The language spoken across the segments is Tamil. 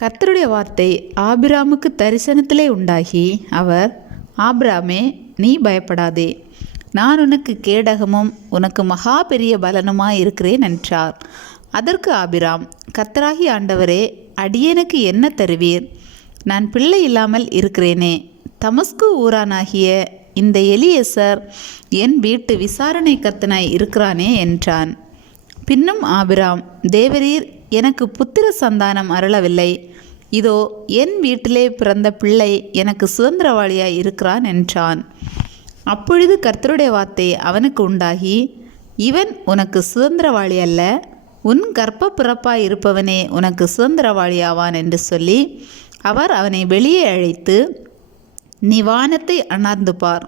கர்த்தருடைய வார்த்தை ஆபிராமுக்கு தரிசனத்திலே உண்டாகி அவர் ஆபிராமே நீ பயப்படாதே நான் உனக்கு கேடகமும் உனக்கு மகா பெரிய பலனுமாய் இருக்கிறேன் என்றார் அதற்கு ஆபிராம் கத்தராகி ஆண்டவரே அடியனுக்கு என்ன தருவீர் நான் பிள்ளை இல்லாமல் இருக்கிறேனே தமஸ்கு ஊரானாகிய இந்த எலியசர் என் வீட்டு விசாரணை கர்த்தனாய் இருக்கிறானே என்றான் பின்னும் ஆபிராம் தேவரீர் எனக்கு புத்திர சந்தானம் அருளவில்லை இதோ என் வீட்டிலே பிறந்த பிள்ளை எனக்கு சுதந்திரவாளியாய் இருக்கிறான் என்றான் அப்பொழுது கர்த்தருடைய வார்த்தை அவனுக்கு உண்டாகி இவன் உனக்கு சுதந்திரவாளி அல்ல உன் கர்ப்ப பிறப்பாய் இருப்பவனே உனக்கு சுதந்திரவாளியாவான் என்று சொல்லி அவர் அவனை வெளியே அழைத்து நீ வானத்தை அணார்ந்து பார்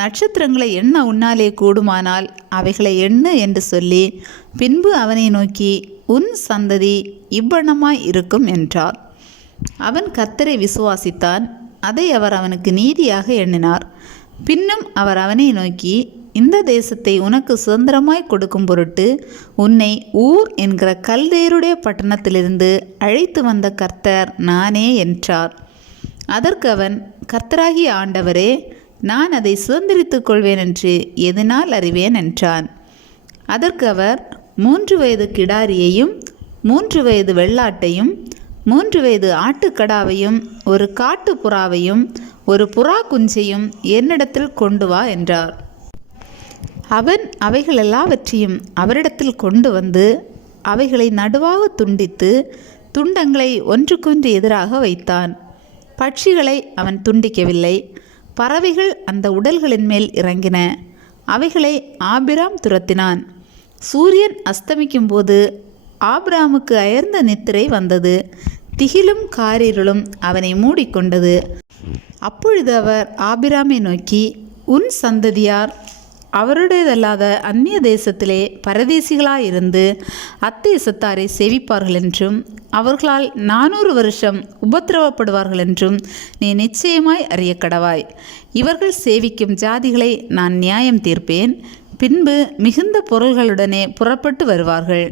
நட்சத்திரங்களை எண்ண உன்னாலே கூடுமானால் அவைகளை எண்ணு என்று சொல்லி பின்பு அவனை நோக்கி உன் சந்ததி இவ்வனமாய் இருக்கும் என்றார் அவன் கத்தரை விசுவாசித்தான் அதை அவர் அவனுக்கு நீதியாக எண்ணினார் பின்னும் அவர் அவனை நோக்கி இந்த தேசத்தை உனக்கு சுதந்திரமாய் கொடுக்கும் பொருட்டு உன்னை ஊர் என்கிற கல்தேருடைய பட்டணத்திலிருந்து அழைத்து வந்த கர்த்தர் நானே என்றார் அதற்கு அவன் கர்த்தராகிய ஆண்டவரே நான் அதை சுதந்திரித்துக் கொள்வேன் என்று எதனால் அறிவேன் என்றான் அதற்கு அவர் மூன்று வயது கிடாரியையும் மூன்று வயது வெள்ளாட்டையும் மூன்று வயது ஆட்டுக்கடாவையும் ஒரு காட்டு புறாவையும் ஒரு புறா குஞ்சையும் என்னிடத்தில் கொண்டு வா என்றார் அவன் அவைகள் எல்லாவற்றையும் அவரிடத்தில் கொண்டு வந்து அவைகளை நடுவாக துண்டித்து துண்டங்களை ஒன்றுக்கொன்று எதிராக வைத்தான் பட்சிகளை அவன் துண்டிக்கவில்லை பறவைகள் அந்த உடல்களின் மேல் இறங்கின அவைகளை ஆபிராம் துரத்தினான் சூரியன் அஸ்தமிக்கும் போது ஆப்ராமுக்கு அயர்ந்த நித்திரை வந்தது திகிலும் காரிருளும் அவனை மூடிக்கொண்டது அப்பொழுது அவர் ஆபிராமை நோக்கி உன் சந்ததியார் அவருடையதல்லாத அந்நிய தேசத்திலே பரதேசிகளாயிருந்து அத்தேசத்தாரை சேவிப்பார்கள் என்றும் அவர்களால் நானூறு வருஷம் உபத்திரவப்படுவார்கள் என்றும் நீ நிச்சயமாய் அறிய கடவாய் இவர்கள் சேவிக்கும் ஜாதிகளை நான் நியாயம் தீர்ப்பேன் பின்பு மிகுந்த பொருள்களுடனே புறப்பட்டு வருவார்கள்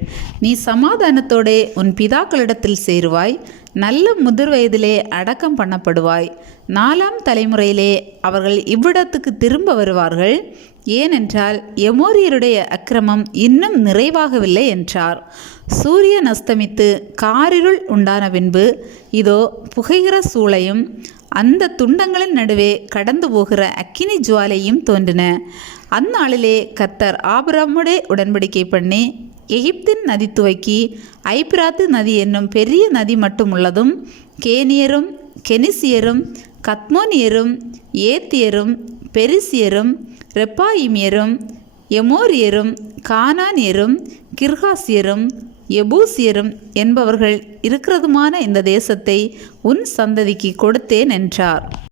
நீ சமாதானத்தோடே உன் பிதாக்களிடத்தில் சேருவாய் நல்ல முதிர் வயதிலே அடக்கம் பண்ணப்படுவாய் நாலாம் தலைமுறையிலே அவர்கள் இவ்விடத்துக்கு திரும்ப வருவார்கள் ஏனென்றால் எமோரியருடைய அக்கிரமம் இன்னும் நிறைவாகவில்லை என்றார் சூரியன் அஸ்தமித்து காரிருள் உண்டான பின்பு இதோ புகைகிற சூளையும் அந்த துண்டங்களின் நடுவே கடந்து போகிற அக்கினி ஜுவாலையும் தோன்றின அந்நாளிலே கத்தர் ஆபிரமுடே உடன்படிக்கை பண்ணி எகிப்தின் நதி துவக்கி ஐபிராத்து நதி என்னும் பெரிய நதி மட்டும் உள்ளதும் கேனியரும் கெனிசியரும் கத்மோனியரும் ஏத்தியரும் பெரிசியரும் ரெப்பாயிமியரும் எமோரியரும் கானானியரும் கிர்காசியரும் எபூசியரும் என்பவர்கள் இருக்கிறதுமான இந்த தேசத்தை உன் சந்ததிக்கு கொடுத்தேன் என்றார்